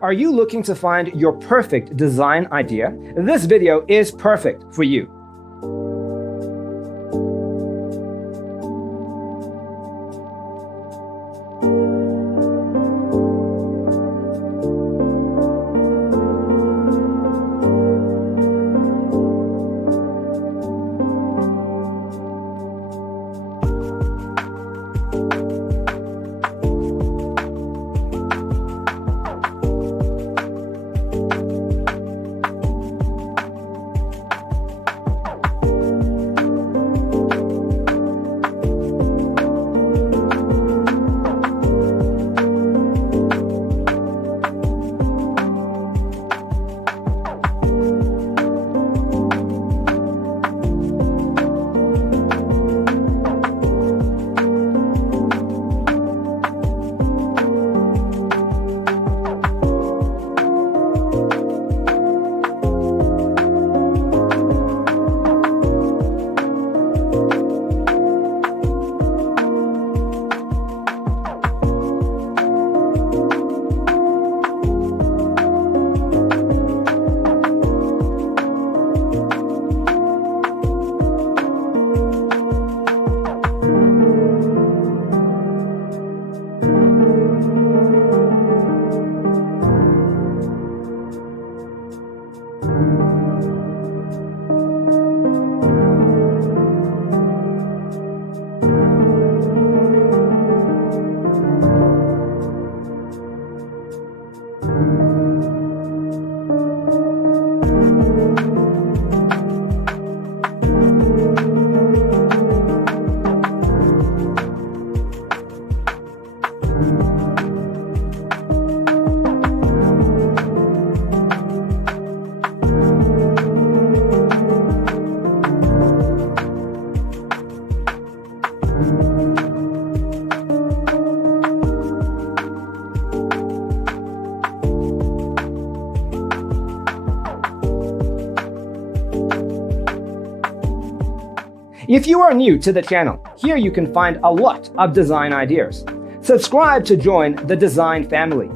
Are you looking to find your perfect design idea? This video is perfect for you. If you are new to the channel, here you can find a lot of design ideas. Subscribe to join the design family.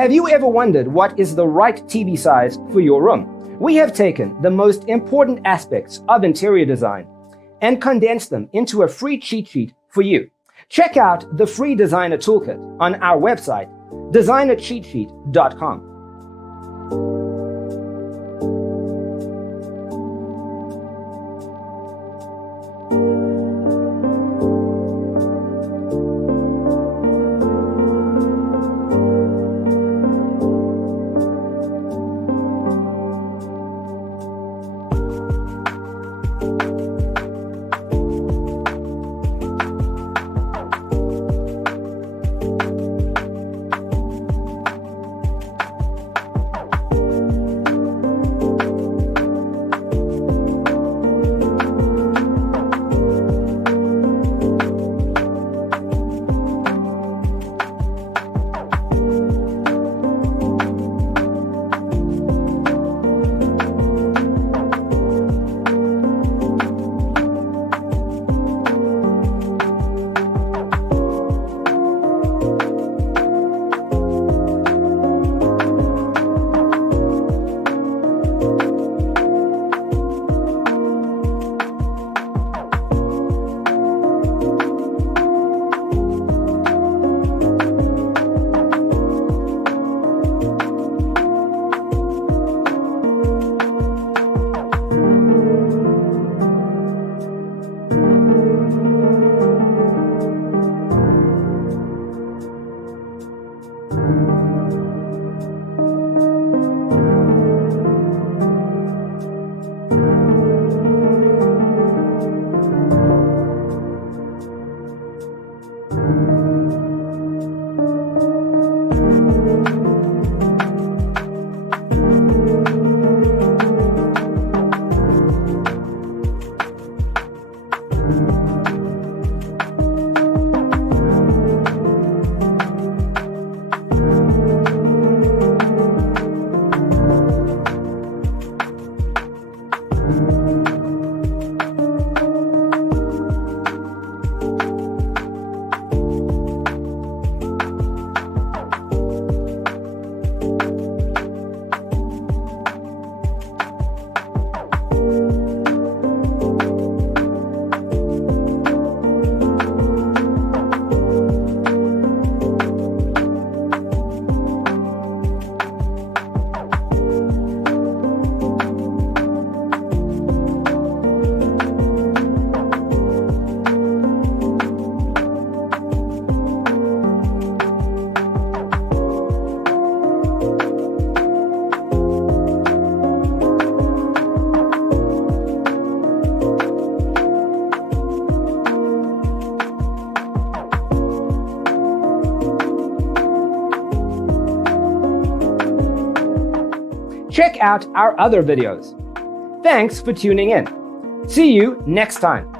Have you ever wondered what is the right TV size for your room? We have taken the most important aspects of interior design and condensed them into a free cheat sheet for you. Check out the free designer toolkit on our website, designercheatsheet.com. Check out our other videos. Thanks for tuning in. See you next time.